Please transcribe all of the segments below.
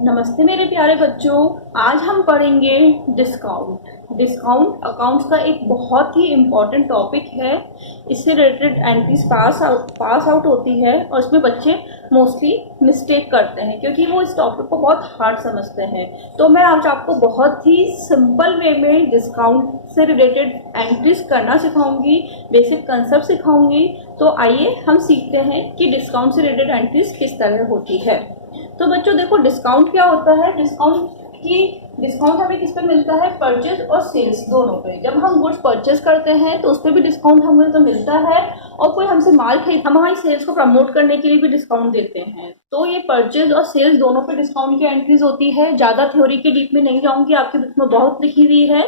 नमस्ते मेरे प्यारे बच्चों। आज हम पढ़ेंगे डिस्काउंट अकाउंट्स का एक बहुत ही इम्पॉर्टेंट टॉपिक है। इससे रिलेटेड एंट्रीज पास आउट होती है और इसमें बच्चे मोस्टली मिस्टेक करते हैं क्योंकि वो इस टॉपिक को बहुत हार्ड समझते हैं। तो मैं आज आपको बहुत ही सिंपल वे में डिस्काउंट से रिलेटेड एंट्रीज करना सिखाऊंगी, बेसिक कंसेप्ट सिखाऊंगी। तो आइए हम सीखते हैं कि डिस्काउंट से रिलेटेड एंट्रीज किस तरह होती है। तो बच्चों देखो, डिस्काउंट क्या होता है। डिस्काउंट हमें किस पे मिलता है? परचेज और सेल्स दोनों पे। जब हम गुड्स परचेज करते हैं तो उस पर भी डिस्काउंट हमें तो मिलता है, और कोई हमसे माल खरीद हम हमारी सेल्स को प्रमोट करने के लिए भी डिस्काउंट देते हैं। तो ये परचेज और सेल्स दोनों पे डिस्काउंट की एंट्रीज होती है। ज्यादा थ्योरी के डीप में नहीं जाऊंगी, आपके बुक में बहुत लिखी हुई है।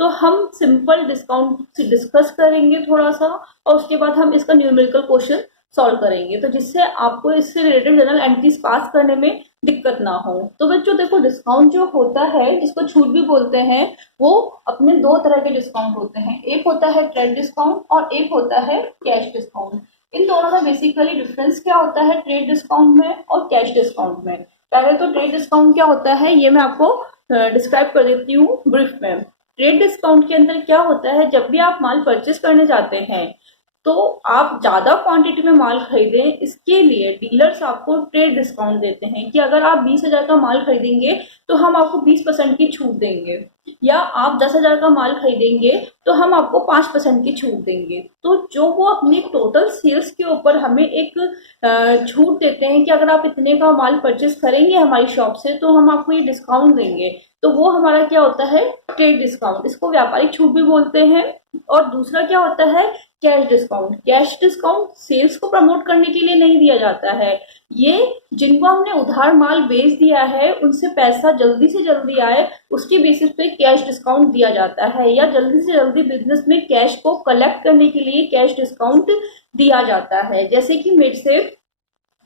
तो हम सिंपल डिस्काउंट से डिस्कस करेंगे थोड़ा सा, और उसके बाद हम इसका न्यूमेरिकल क्वेश्चन सॉल्व करेंगे, तो जिससे आपको इससे रिलेटेड जनरल एंट्रीज पास करने में दिक्कत ना हो। तो बच्चों देखो, डिस्काउंट जो होता है, जिसको छूट भी बोलते हैं, वो अपने दो तरह के डिस्काउंट होते हैं। एक होता है ट्रेड डिस्काउंट और एक होता है कैश डिस्काउंट। इन दोनों का बेसिकली डिफरेंस क्या होता है ट्रेड डिस्काउंट में और कैश डिस्काउंट में? पहले तो ट्रेड डिस्काउंट क्या होता है ये मैं आपको डिस्क्राइब कर देती हूँ ब्रीफ में। ट्रेड डिस्काउंट के अंदर क्या होता है, जब भी आप माल परचेस करने जाते हैं तो आप ज्यादा क्वांटिटी में माल खरीदें, इसके लिए डीलर्स आपको ट्रेड डिस्काउंट देते हैं कि अगर आप 20,000 का माल खरीदेंगे तो हम आपको 20% की छूट देंगे, या आप 10,000 का माल खरीदेंगे तो हम आपको 5% की छूट देंगे। तो जो वो अपनी टोटल सेल्स के ऊपर हमें एक छूट देते हैं कि अगर आप इतने का माल परचेस करेंगे हमारी शॉप से तो हम आपको ये डिस्काउंट देंगे, तो वो हमारा क्या होता है? Trade discount. इसको व्यापारिक छूट भी बोलते हैं। और दूसरा क्या होता है? Cash discount. Cash discount sales को प्रमोट करने के लिए नहीं दिया जाता है। ये जिनको हमने उधार माल बेच दिया है उनसे पैसा जल्दी से जल्दी आए, उसकी बेसिस पे कैश डिस्काउंट दिया जाता है, या जल्दी से जल्दी बिजनेस में कैश को कलेक्ट करने के लिए कैश डिस्काउंट दिया जाता है। जैसे कि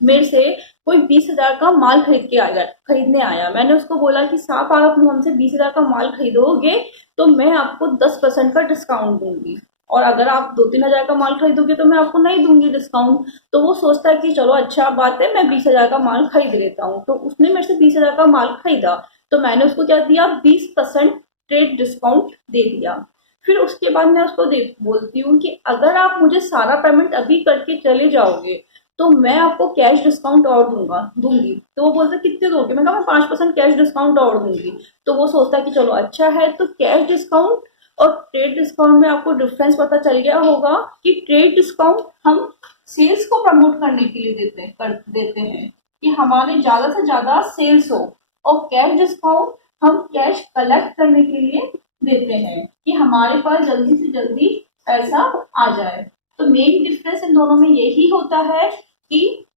मेरे से कोई 20,000 का माल खरीदने आया। मैंने उसको बोला कि साहब आप हमसे 20,000 का माल खरीदोगे तो मैं आपको 10% का डिस्काउंट दूंगी, और अगर आप 2-3 हजार का माल खरीदोगे तो मैं आपको नहीं दूंगी डिस्काउंट। तो वो सोचता है कि चलो अच्छा बात है, मैं 20,000 का माल खरीद लेता हूँ। तो उसने मेरे से 20,000 का माल खरीदा, तो मैंने उसको क्या दिया? 20% ट्रेड डिस्काउंट दे दिया। फिर उसके बाद मैं उसको बोलती हूँ कि अगर आप मुझे सारा पेमेंट अभी करके चले जाओगे तो मैं आपको कैश डिस्काउंट और दूंगी। तो वो बोलते कितने दोगे? मैं कहा मैं 5% कैश डिस्काउंट और दूंगी। तो वो सोचता है कि चलो अच्छा है। तो कैश डिस्काउंट और ट्रेड डिस्काउंट में आपको डिफरेंस पता चल गया होगा कि ट्रेड डिस्काउंट हम सेल्स को प्रमोट करने के लिए देते हैं कि हमारे ज्यादा से ज्यादा सेल्स हो, और कैश डिस्काउंट हम कैश कलेक्ट करने के लिए देते हैं कि हमारे पास जल्दी से जल्दी पैसा आ जाए। तो मेन डिफरेंस इन दोनों में यही होता है कि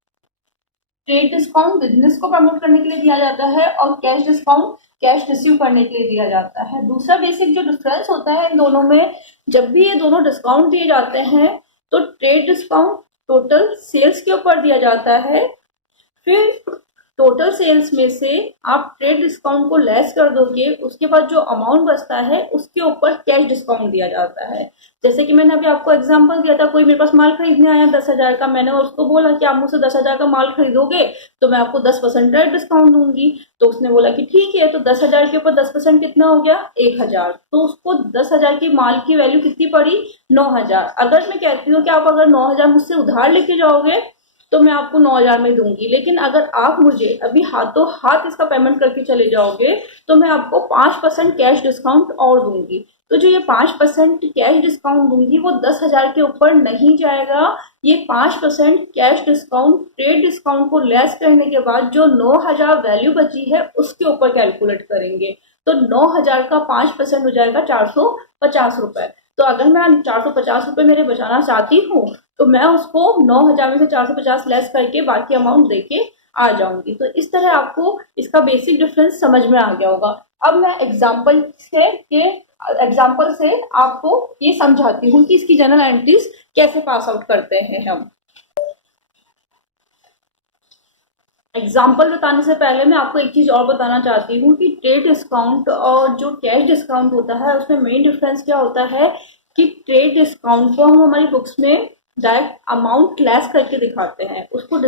ट्रेड डिस्काउंट बिजनेस को प्रमोट करने के लिए दिया जाता है और कैश डिस्काउंट कैश रिसीव करने के लिए दिया जाता है। दूसरा बेसिक जो डिफरेंस होता है इन दोनों में, जब भी ये दोनों डिस्काउंट दिए जाते हैं तो ट्रेड डिस्काउंट टोटल सेल्स के ऊपर दिया जाता है, फिर टोटल सेल्स में से आप ट्रेड डिस्काउंट को लेस कर दोगे, उसके बाद जो अमाउंट बचता है उसके ऊपर कैश डिस्काउंट दिया जाता है। जैसे कि मैंने अभी आपको एग्जांपल दिया था, कोई मेरे पास माल खरीदने आया 10,000 का, मैंने उसको बोला कि आप मुझसे 10,000 का माल खरीदोगे तो मैं आपको 10% ट्रेड डिस्काउंट दूंगी। तो उसने बोला कि ठीक है। तो 10,000 के ऊपर 10% कितना हो गया? 1,000। तो उसको 10,000 की माल की वैल्यू कितनी पड़ी? 9,000। अगर मैं कहती हूँ कि आप अगर 9,000 मुझसे उधार लेके जाओगे तो मैं आपको 9,000 में दूंगी, लेकिन अगर आप मुझे अभी हाथों हाथ इसका पेमेंट करके चले जाओगे तो मैं आपको 5% कैश डिस्काउंट और दूंगी। तो जो ये 5% कैश डिस्काउंट दूंगी वो 10,000 के ऊपर नहीं जाएगा। ये 5% कैश डिस्काउंट ट्रेड डिस्काउंट को लेस करने के बाद जो 9,000 वैल्यू बची है उसके ऊपर कैलकुलेट करेंगे। तो 9,000 का 5% हो जाएगा 450 रुपए। तो अगर मैं 450 रुपए मेरे बचाना चाहती हूँ तो मैं उसको 9,000 में से 450 लेस करके बाकी अमाउंट देके आ जाऊंगी। तो इस तरह आपको इसका बेसिक डिफरेंस समझ में आ गया होगा। अब मैं एग्जाम्पल से आपको ये समझाती हूँ कि इसकी जनरल एंट्रीज कैसे पास आउट करते हैं हम। एग्जाम्पल बताने से पहले मैं आपको एक चीज और बताना चाहती हूँ कि ट्रेड डिस्काउंट और जो कैश डिस्काउंट होता है उसमें मेन डिफरेंस क्या होता है कि ट्रेड डिस्काउंट को हम हमारी बुक्स में डायरेक्ट अमाउंट लेस करके दिखाते हैं, उसको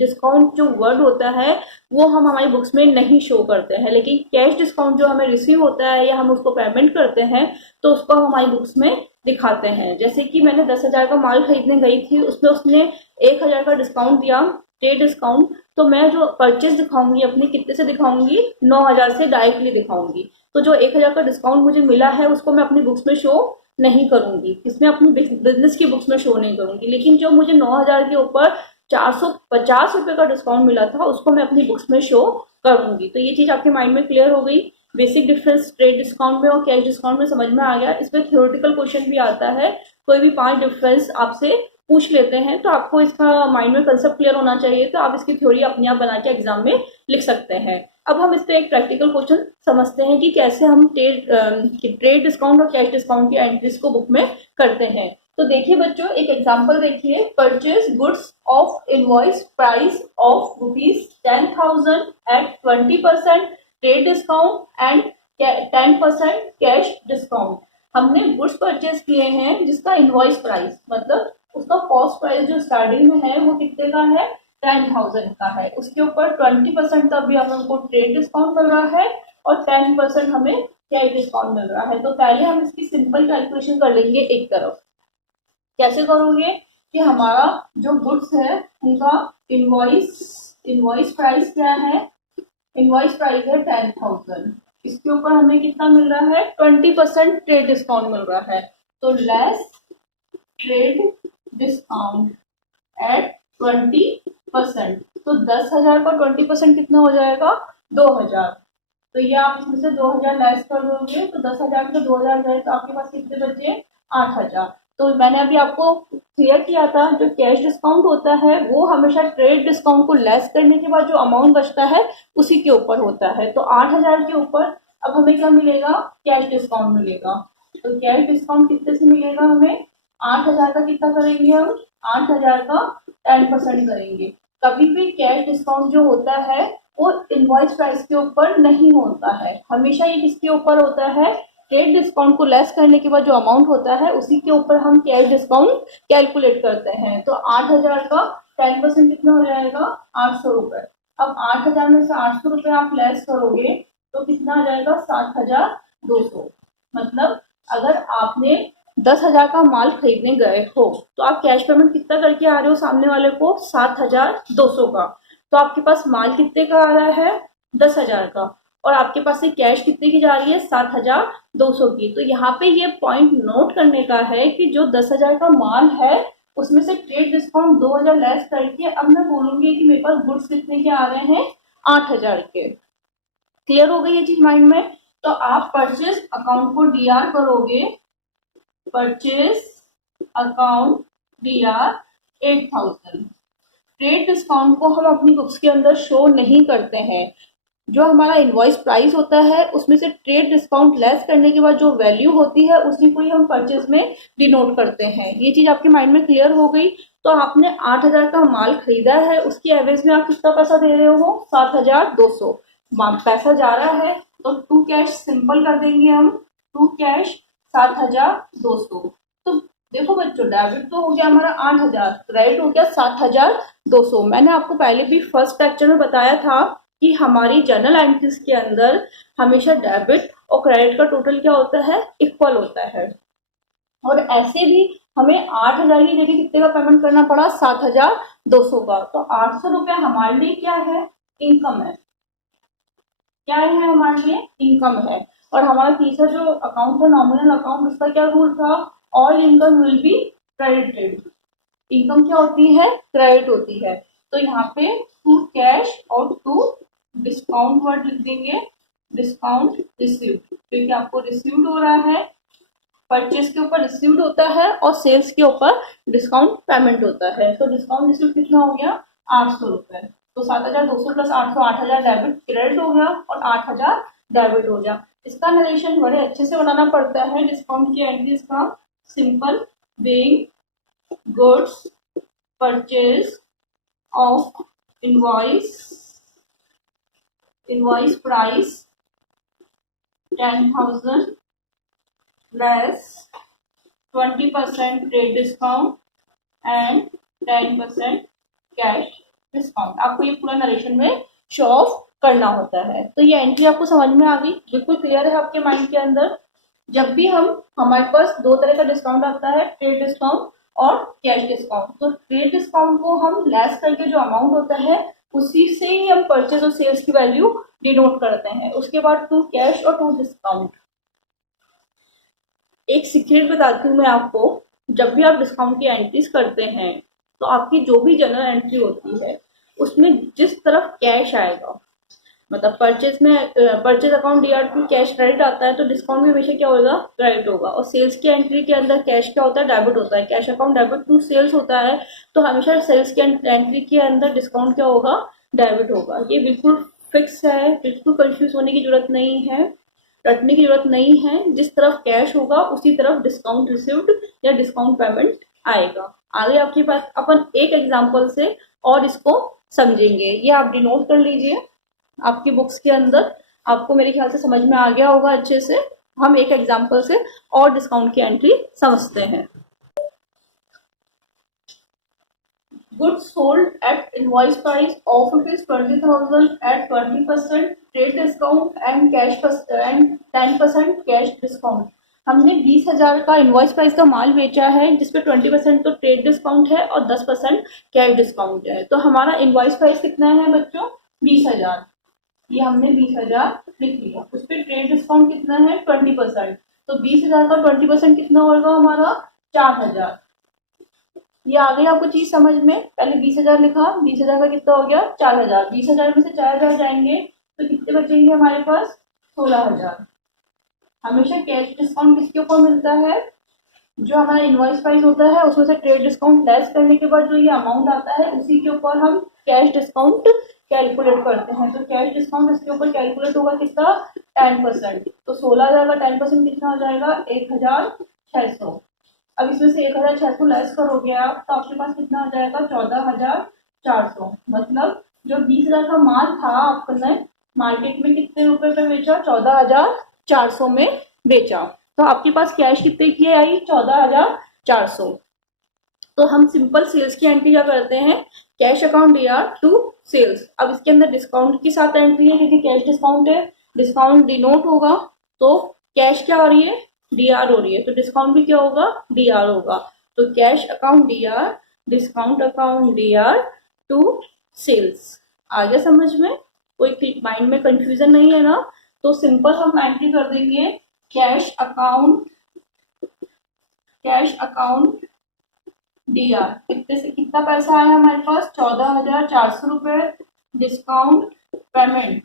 डिस्काउंट जो वर्ड होता है वो हम हमारी बुक्स में नहीं शो करते हैं, लेकिन कैश डिस्काउंट जो हमें रिसीव होता है या हम उसको पेमेंट करते हैं तो उसको हम हमारी बुक्स में दिखाते हैं। जैसे कि मैंने 10,000 का माल खरीदने गई थी, उसमें उसने 1,000 का डिस्काउंट दिया, ट्रेड डिस्काउंट, तो मैं जो परचेज दिखाऊंगी अपनी कितने से दिखाऊंगी, 9,000 से डायरेक्टली दिखाऊंगी। तो जो 1,000 का डिस्काउंट मुझे मिला है उसको मैं अपनी बुक्स में शो नहीं करूंगी, इसमें अपनी बिजनेस की बुक्स में शो नहीं करूंगी। लेकिन जो मुझे 9,000 के ऊपर 450 रुपए का डिस्काउंट मिला था उसको मैं अपनी बुक्स में शो करूंगी। तो ये चीज आपके माइंड में क्लियर हो गई। बेसिक डिफरेंस ट्रेड डिस्काउंट में और कैश डिस्काउंट में समझ में आ गया। इसमें थ्योरेटिकल क्वेश्चन भी आता है, कोई भी 5 डिफरेंस आपसे पूछ लेते हैं तो आपको इसका माइंड में कंसेप्ट क्लियर होना चाहिए, तो आप इसकी थ्योरी अपने आप बना के एग्जाम में लिख सकते हैं। अब हम इस पे एक प्रैक्टिकल क्वेश्चन समझते हैं कि कैसे हम ट्रेड डिस्काउंट और कैश डिस्काउंट की एंट्रीज को बुक में करते हैं। तो देखिए बच्चों, एक एग्जांपल देखिए, purchase goods of invoice price of ₹10,000 at 20% trade discount and 10% cash discount. हमने गुड्स परचेज किए हैं जिसका इनवॉइस प्राइस मतलब उसका कॉस्ट प्राइस जो स्टार्टिंग में है वो कितने का है, 10,000 का है। उसके ऊपर 20% तक भी हमें उनको ट्रेड डिस्काउंट मिल रहा है और 10% हमें कैश डिस्काउंट मिल रहा है। तो पहले हम इसकी सिंपल कैलकुलेशन कर लेंगे एक तरफ। कैसे करोगे कि हमारा जो गुड्स है उनका इनवॉइस प्राइस क्या है, इनवॉइस प्राइस है 10,000, इसके ऊपर हमें कितना मिल रहा है, 20% ट्रेड डिस्काउंट मिल रहा है। तो लेस ट्रेड डिस्काउंट एट 20%, तो 10,000 का 20% कितना हो जाएगा, 2,000। तो ये आप इसमें से 2,000 लेस कर दोगे तो 10,000 से 2,000 गए तो आपके पास कितने बचे, 8,000। तो मैंने अभी आपको क्लियर किया था जो कैश डिस्काउंट होता है वो हमेशा ट्रेड डिस्काउंट को लेस करने के बाद जो अमाउंट बचता है उसी के ऊपर होता है। तो 8,000 के ऊपर अब हमें क्या मिलेगा, कैश डिस्काउंट मिलेगा। तो कैश डिस्काउंट कितने से मिलेगा हमें, 8,000 का कितना करेंगे हम, 8,000 का 10% करेंगे। कभी भी कैश डिस्काउंट जो होता है वो इनवॉइस प्राइस के ऊपर नहीं होता है, हमेशा ये किसके ऊपर होता है, ट्रेड डिस्काउंट को लेस करने के बाद जो अमाउंट होता है उसी के ऊपर हम कैश डिस्काउंट कैलकुलेट करते हैं। तो 8,000 का 10% कितना हो जाएगा, 800 रुपए। अब 8,000 में से 800 रुपए आप लेस करोगे तो कितना आ जाएगा, 7,200। मतलब अगर आपने 10,000 का माल खरीदने गए हो तो आप कैश पेमेंट कितना करके आ रहे हो सामने वाले को, 7,200 का। तो आपके पास माल कितने का आ रहा है, 10,000 का, और आपके पास से कैश कितने की जा रही है, 7,200 की। तो यहाँ पे ये पॉइंट नोट करने का है कि जो 10,000 का माल है उसमें से ट्रेड डिस्काउंट 2,000 लेस करके अब मैं बोलूंगी कि मेरे पास गुड्स कितने के आ रहे हैं, 8,000 के। क्लियर हो गई ये चीज माइंड में। तो आप परचेज अकाउंट को डीआर करोगे, purchase account D R 8,000। Trade discount को हम अपनी बुक्स के अंदर शो नहीं करते हैं। जो हमारा इनवॉइस प्राइस होता है उसमें से ट्रेड डिस्काउंट लेस करने के बाद जो वैल्यू होती है उसी को ही हम परचेज में डिनोट करते हैं। ये चीज आपके माइंड में क्लियर हो गई। तो आपने 8,000 का माल खरीदा है, उसकी एवरेज में आप कितना पैसा दे रहे हो, 7,200 पैसा जा रहा है। तो टू कैश सिंपल कर देंगे हम, टू कैश 7,200। तो देखो बच्चों, डेबिट तो हो गया हमारा 8,000, क्रेडिट हो गया 7,200। मैंने आपको पहले भी फर्स्ट लेक्चर में बताया था कि हमारी जर्नल एंट्रीज के अंदर हमेशा डेबिट और क्रेडिट का टोटल क्या होता है, इक्वल होता है। और ऐसे भी हमें 8,000 की जगह कितने का पेमेंट करना पड़ा, 7,200 का। तो 800 रुपया हमारे लिए क्या है, इनकम है। क्या है हमारे लिए, इनकम है। और हमारा तीसरा जो अकाउंट है नॉमिनल अकाउंट, उसका क्या रूल था, all income will be credited. Income क्या होती है, क्रेडिट होती है। तो यहाँ पे टू कैश और टू डिस्काउंट वर्ड लिख देंगे, डिस्काउंट रिसीव्ड, क्योंकि आपको रिसीव्ड हो रहा है, परचेज के ऊपर रिसीव्ड होता है और सेल्स के ऊपर डिस्काउंट पेमेंट होता है। तो डिस्काउंट रिसीव्ड कितना हो गया, 800 रुपए। तो 7,200 प्लस 800, 8,000 डेबिट क्रेडिट हो गया और 8,000 डेबिट हो गया। इसका नरेशन बड़े अच्छे से बनाना पड़ता है डिस्काउंट की एंट्रीज का। Simple, being goods purchase of invoice price 10,000 less 20% trade discount and 10% cash discount, आपको ये पूरा नरेशन में शो ऑफ करना होता है। तो ये एंट्री आपको समझ में आ गई, बिल्कुल क्लियर है आपके माइंड के अंदर। जब भी हमारे पास दो तरह का डिस्काउंट आता है, ट्रेड डिस्काउंट और कैश डिस्काउंट। तो ट्रेड डिस्काउंट को हम लेस करके जो अमाउंट होता है उसी से ही हम परचेज और सेल्स की वैल्यू डिनोट करते हैं। उसके बाद टू कैश और टू डिस्काउंट। एक सीक्रेट बताती हूँ मैं आपको, जब भी आप डिस्काउंट की एंट्रीज करते हैं तो आपकी जो भी जनरल एंट्री होती है उसमें जिस तरफ कैश आएगा, मतलब परचेज में purchase account DRP cash credit आता है तो डिस्काउंट में हमेशा क्या होगा, क्रेडिट होगा। और सेल्स की एंट्री के अंदर कैश क्या होता है, डेबिट होता है। Cash account debit to sales होता है, तो हमेशा सेल्स की एंट्री के अंदर डिस्काउंट क्या होगा, डेबिट होगा। ये बिल्कुल फिक्स है, बिल्कुल कंफ्यूज होने की जरूरत नहीं है, रटने की जरूरत नहीं है। जिस तरफ कैश होगा उसी तरफ डिस्काउंट रिसीव्ड या डिस्काउंट पेमेंट आएगा। आगे आपके पास अपन एक एग्जाम्पल से और इसको समझेंगे, ये आप डिनोट कर लीजिए आपकी बुक्स के अंदर। आपको मेरे ख्याल से समझ में आ गया होगा अच्छे से। हम एक एग्जांपल से और डिस्काउंट की एंट्री समझते हैं। Goods sold at invoice price of ₹20,000 at 20% trade discount and cash and 10% cash discount. हमने 20,000 का इनवॉइस प्राइस का माल बेचा है जिसपे 20% तो ट्रेड डिस्काउंट है और 10% कैश डिस्काउंट है। तो हमारा इनवॉइस प्राइस कितना है बच्चों, 20,000। ये हमने 20,000 लिख लिया। उस पर ट्रेड डिस्काउंट कितना है, 20%। तो 20,000 का 20% कितना होगा हमारा, 4,000। ये आ गई आपको चीज समझ में। पहले 20,000 लिखा, 20,000 का कितना हो गया, 4,000। 20,000 में से 4,000 जाएंगे तो कितने बचेंगे हमारे पास, 16,000। हमेशा कैश डिस्काउंट किसके ऊपर मिलता है, जो हमारा इनवॉइस प्राइस होता है उसमें से ट्रेड डिस्काउंट लेस करने के बाद जो ये अमाउंट आता है उसी के ऊपर हम कैश डिस्काउंट कैलकुलेट करते हैं। तो कैश डिस्काउंट इसके ऊपर कैलकुलेट होगा कितना, 10%। तो 16,000 का 10% कितना हो जाएगा, 1,600। अब इसमें से 1,600 लेस करोगे आप तो आपके पास कितना हो जाएगा, 14,400। मतलब जो 20,000 का माल था आपने मार्केट में कितने रुपए पे बेचा, 14,400 में बेचा। तो आपके पास कैश कितने की आई, 14,400। तो हम सिंपल सेल्स की एंट्री क्या करते हैं, cash account DR to sales. अब इसके अंदर डिस्काउंट के साथ एंट्री है क्योंकि कैश डिस्काउंट है, डिस्काउंट डिनोट होगा। तो कैश क्या हो रही है, DR हो रही है, तो डिस्काउंट भी क्या होगा, DR होगा। तो cash account DR, discount account DR to sales. आ गया समझ में, कोई माइंड में कंफ्यूजन नहीं है ना। तो सिंपल हम एंट्री कर देंगे, कैश अकाउंट DR कितने से कितना पैसा आया हमारे पास, 14,400 रुपए। डिस्काउंट पेमेंट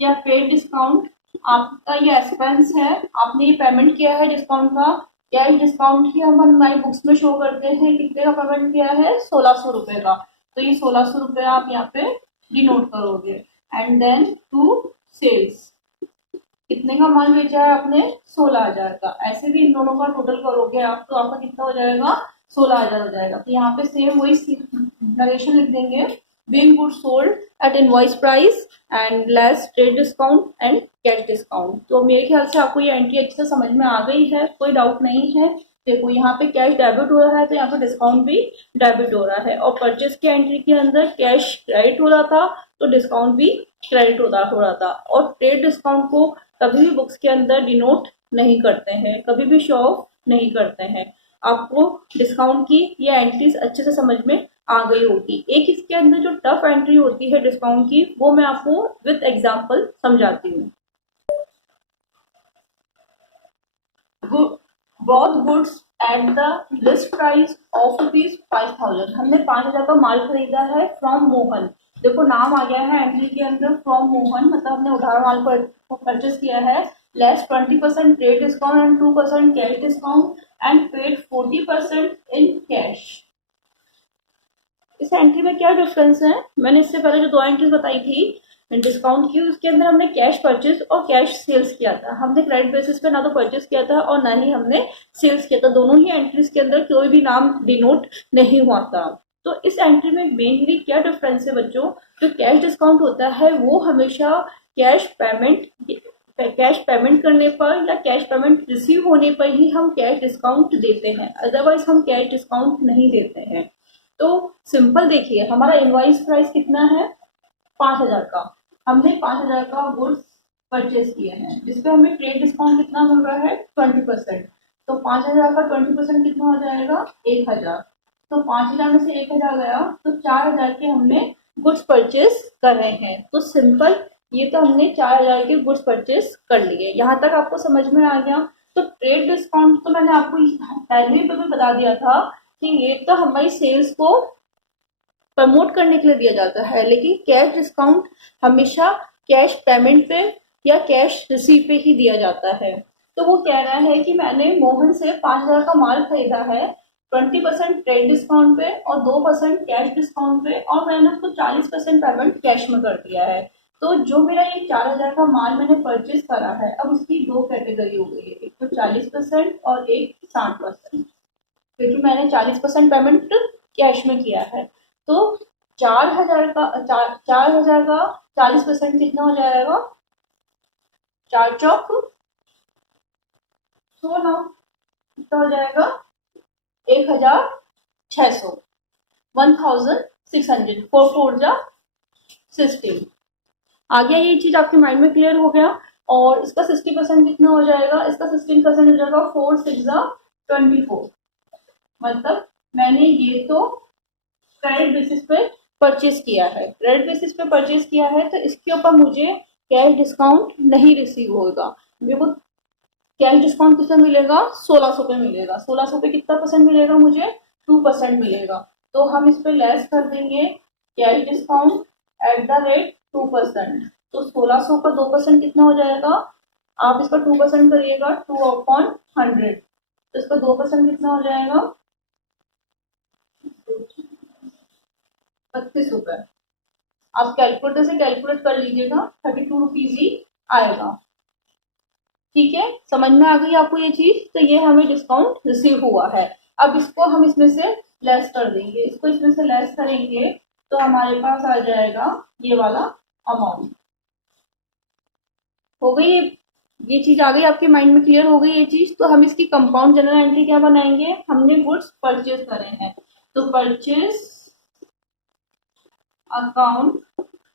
या पेड डिस्काउंट, आपका ये एक्सपेंस है, आपने ये पेमेंट किया है डिस्काउंट का। कैश डिस्काउंट की हम हमारी बुक्स में शो करते हैं, कितने का पेमेंट किया है, 1,600 रुपए का। तो ये 1,600 रुपए आप यहाँ पे डिनोट करोगे। एंड देन टू सेल्स, कितने का माल बेचा है आपने, 16,000 का। ऐसे भी इन दोनों का टोटल करोगे आप तो आपका कितना हो जाएगा, 16,000 हो जाएगा। तो यहाँ पे सेम वही नरेशन लिख देंगे, being goods sold at invoice price and less trade discount and cash discount. तो मेरे ख्याल से आपको ये एंट्री अच्छे से समझ में आ गई है, कोई डाउट नहीं है। देखो यहाँ पे कैश डेबिट हो रहा है तो यहाँ पे डिस्काउंट भी डेबिट हो रहा है। और परचेज की एंट्री के अंदर कैश क्रेडिट हो रहा था तो डिस्काउंट भी क्रेडिट हो रहा था। और ट्रेड डिस्काउंट को कभी भी बुक्स के अंदर डिनोट नहीं करते हैं, कभी भी शो ऑफ नहीं करते हैं। आपको डिस्काउंट की ये एंट्रीज अच्छे से समझ में आ गई होगी। एक इसके अंदर जो टफ एंट्री होती है डिस्काउंट की, वो मैं आपको विद एग्जांपल समझाती हूँ। Both goods at the list price of ₹5,000। हमने 5,000 का माल खरीदा है फ्रॉम मोहन। देखो नाम आ गया है एंट्री के अंदर, फ्रॉम मोहन, मतलब हमने उधार माल पर परचेस किया है। Less 20% trade discount and 2% cash discount and paid 40% in cash. इस एंट्री में क्या डिफरेंस है, मैंने इससे पहले जो दो एंट्रीज बताई थी डिस्काउंट की, उसके अंदर हमने कैश परचेज और कैश सेल्स किया था। हमने क्रेडिट बेसिस पे ना तो परचेज किया था और ना ही हमने सेल्स किया था। दोनों ही एंट्रीज के अंदर कोई भी नाम डिनोट नहीं हुआ था। तो इस एंट्री में मेनली क्या डिफरेंस है बच्चों, जो कैश डिस्काउंट होता है वो हमेशा कैश पेमेंट करने पर या कैश पेमेंट रिसीव होने पर ही हम कैश डिस्काउंट देते हैं, अदरवाइज हम कैश डिस्काउंट नहीं देते हैं। तो सिंपल देखिए, हमारा इनवॉइस प्राइस कितना है, 5,000 का। हमने 5,000 का गुड्स परचेज किए हैं, जिसपे हमें ट्रेड डिस्काउंट कितना मिल रहा है, 20%। तो 5,000 का 20% कितना हो जाएगा, 1,000। तो 5,000 में से 1,000 गया, तो 4,000 के हमने गुड्स परचेज कर रहे हैं। तो सिंपल, ये तो हमने 4,000 के गुड्स परचेज कर लिए। यहाँ तक आपको समझ में आ गया। तो ट्रेड डिस्काउंट तो मैंने आपको पहले भी बता दिया था कि ये तो हमारी सेल्स को प्रमोट करने के लिए दिया जाता है, लेकिन कैश डिस्काउंट हमेशा कैश पेमेंट पे या कैश रिसीव पे ही दिया जाता है। तो वो कह रहा है कि मैंने मोहन से 5,000 का माल खरीदा है 20% ट्रेड डिस्काउंट पे और 2% कैश डिस्काउंट पे, और मैंने उसको 40% पेमेंट कैश में कर दिया है। तो जो मेरा ये 4,000 का माल मैंने परचेज करा है, अब उसकी दो कैटेगरी हो गई है, एक तो 40% और एक 60%, क्योंकि मैंने 40% पेमेंट कैश में किया है। तो 4,000 का 40% कितना हो जाएगा, 4 चौक 16, कितना हो जाएगा, 1,600, 1,600, 4 4 जा 16। आ गया ये चीज आपके माइंड में, क्लियर हो गया। और इसका 60% कितना हो जाएगा, इसका 16% हो जाएगा 4 6 जा 24। मतलब मैंने ये तो क्रेडिट बेसिस पे परचेज किया है, क्रेडिट बेसिस पे परचेज किया है, तो इसके ऊपर मुझे कैश डिस्काउंट नहीं रिसीव होगा। मेरे को कैश डिस्काउंट कितना मिलेगा, 1,600 पे मिलेगा। 1,600 पे कितना परसेंट मिलेगा मुझे, 2% मिलेगा। तो हम इस पे लेस कर देंगे cash discount at the rate 2%। तो 1,600 का 2% कितना हो जाएगा, आप इसका 2% करिएगा, 2/100। तो इसका 2% कितना हो जाएगा, 32 रुपए। आप कैलकुलेटर से कैलकुलेट कर लीजिएगा, 32 रुपीज ही आएगा। ठीक है, समझ में आ गई आपको ये चीज। तो ये हमें डिस्काउंट रिसीव हुआ है। अब इसको हम इसमें से लेस कर देंगे, इसको इसमें से लेस करेंगे तो हमारे पास आ जाएगा ये वाला अमाउंट। हो गई ये चीज आ गई आपके माइंड में, क्लियर हो गई ये चीज। तो हम इसकी कंपाउंड जनरल एंट्री क्या बनाएंगे, हमने गुड्स परचेज करे हैं, तो purchase account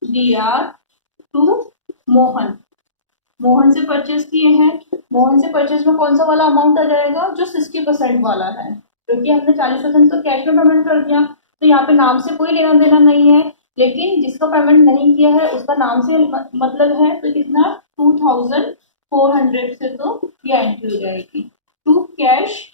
DR to Mohan. Mohan से परचेज किए हैं, मोहन से परचेज में कौन सा वाला अमाउंट आ जाएगा, जो 60% वाला है, क्योंकि हमने 40% तो कैश में पेमेंट कर दिया। तो यहाँ पे नाम से कोई लेना देना नहीं है, लेकिन जिसका पेमेंट नहीं किया है उसका नाम से मतलब है। तो कितना, 2,400 से तो ये एंट्री हो जाएगी। टू कैश,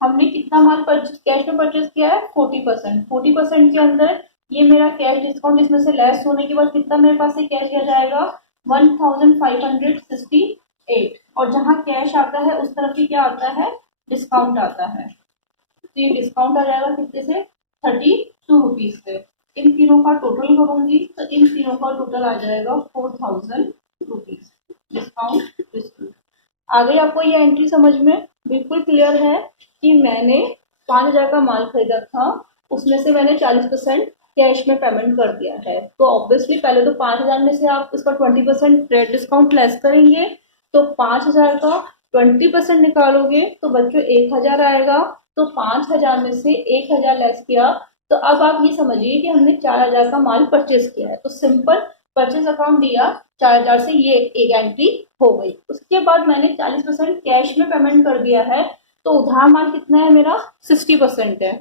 हमने कितना माल परचेज कैश में परचेज किया है, 40%। 40% के अंदर ये मेरा कैश डिस्काउंट इसमें से लेस होने के बाद कितना मेरे पास से कैश आ जाएगा, 1,568। और जहां कैश आता है उस तरफ ही क्या आता है, डिस्काउंट आता है। तो ये डिस्काउंट आ जाएगा कितने से, 32 रुपीज से। इन तीनों का टोटल करूंगी तो इन तीनों का टोटल आ जाएगा 4,000 रुपीज डिस्काउंट। आ गई आपको ये एंट्री समझ में, बिल्कुल क्लियर है कि मैंने 5,000 का माल खरीदा था, उसमें से मैंने 40% कैश में पेमेंट कर दिया है। तो ऑब्वियसली पहले तो 5,000 में से आप इसका 20% ट्रेड डिस्काउंट लेस करेंगे, तो 5,000 का 20% निकालोगे तो बच्चों 1,000 आएगा। तो 5,000 में से 1,000 लेस किया, तो अब आप ये समझिए कि हमने 4,000 का माल परचेज किया है। तो सिंपल परचेज अकाउंट दिया 4,000 से, ये एक एंट्री हो गई। उसके बाद मैंने 40% कैश में पेमेंट कर दिया है, तो उधार माल कितना है मेरा, 60% है।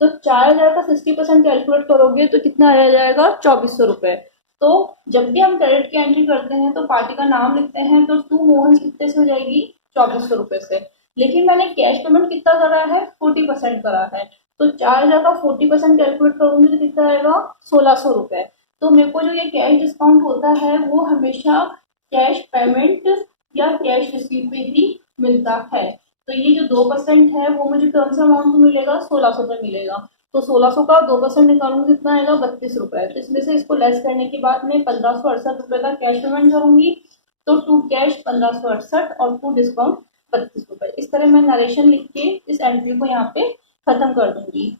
तो 4,000 का 60% कैलकुलेट करोगे तो कितना आ जाएगा, 2,400 रुपए। तो जब भी हम क्रेडिट की एंट्री करते हैं तो पार्टी का नाम लिखते हैं, तो टू मोहन कितने से हो जाएगी, 2,400 रुपए से। लेकिन मैंने कैश पेमेंट कितना करा है, 40% करा है। तो 4,000 का 40% कैलकुलेट करूंगी तो कितना आएगा, 1,600 रुपए। तो मेरे को जो ये कैश डिस्काउंट होता है वो हमेशा कैश पेमेंट या कैश रिसीव पे ही मिलता है। तो ये जो 2% है वो मुझे कौन सा अमाउंट मिलेगा, 1,600 पे मिलेगा। तो 1,600 का 2% निकालूंगी कितना आएगा, 32 रुपए। तो इसमें से इसको लेस करने के बाद मैं 1,568 रुपए का कैश पेमेंट करूंगी। तो टू कैश 1,568 और टू डिस्काउंट 32 रुपए। इस तरह मैं नरेशन लिख के इस एंट्री को यहाँ पे खत्म कर दूंगी।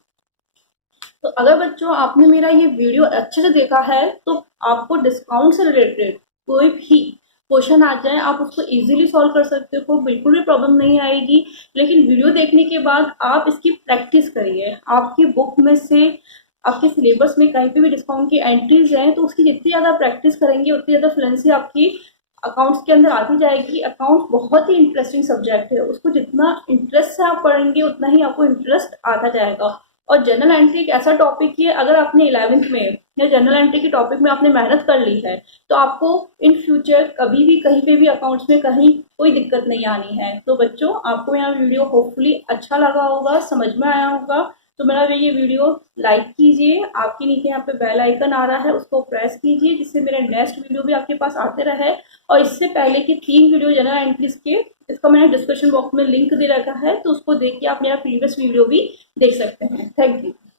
तो अगर बच्चों आपने मेरा ये वीडियो अच्छे से देखा है तो आपको डिस्काउंट से रिलेटेड कोई भी क्वेश्चन आ जाए आप उसको इजीली सॉल्व कर सकते हो, बिल्कुल भी प्रॉब्लम नहीं आएगी। लेकिन वीडियो देखने के बाद आप इसकी प्रैक्टिस करिए। आपकी बुक में से, आपके सिलेबस में कहीं पे भी डिस्काउंट की एंट्रीज हैं तो उसकी जितनी ज़्यादा प्रैक्टिस करेंगे उतनी ज़्यादा फ्लुएंसी आपकी अकाउंट्स के अंदर आती जाएगी। अकाउंट बहुत ही इंटरेस्टिंग सब्जेक्ट है, उसको जितना इंटरेस्ट से आप पढ़ेंगे उतना ही आपको इंटरेस्ट आता जाएगा। और जनरल एंट्री एक ऐसा टॉपिक है, अगर आपने 11th में या जनरल एंट्री के टॉपिक में आपने मेहनत कर ली है तो आपको इन फ्यूचर कभी भी कहीं पे भी अकाउंट्स में कहीं कोई दिक्कत नहीं आनी है। तो बच्चों, आपको यहाँ वीडियो होपफुली अच्छा लगा होगा, समझ में आया होगा। तो मेरा ये वीडियो लाइक कीजिए, आपके नीचे यहाँ पे बेल आइकन आ रहा है उसको प्रेस कीजिए जिससे मेरे नेक्स्ट वीडियो भी आपके पास आते रहे। और इससे पहले की 3 वीडियो जनरल एंट्रीज के, इसका मैंने डिस्क्रिप्शन बॉक्स में लिंक दे रखा है, तो उसको देख के आप मेरा प्रीवियस वीडियो भी देख सकते हैं। Thank you.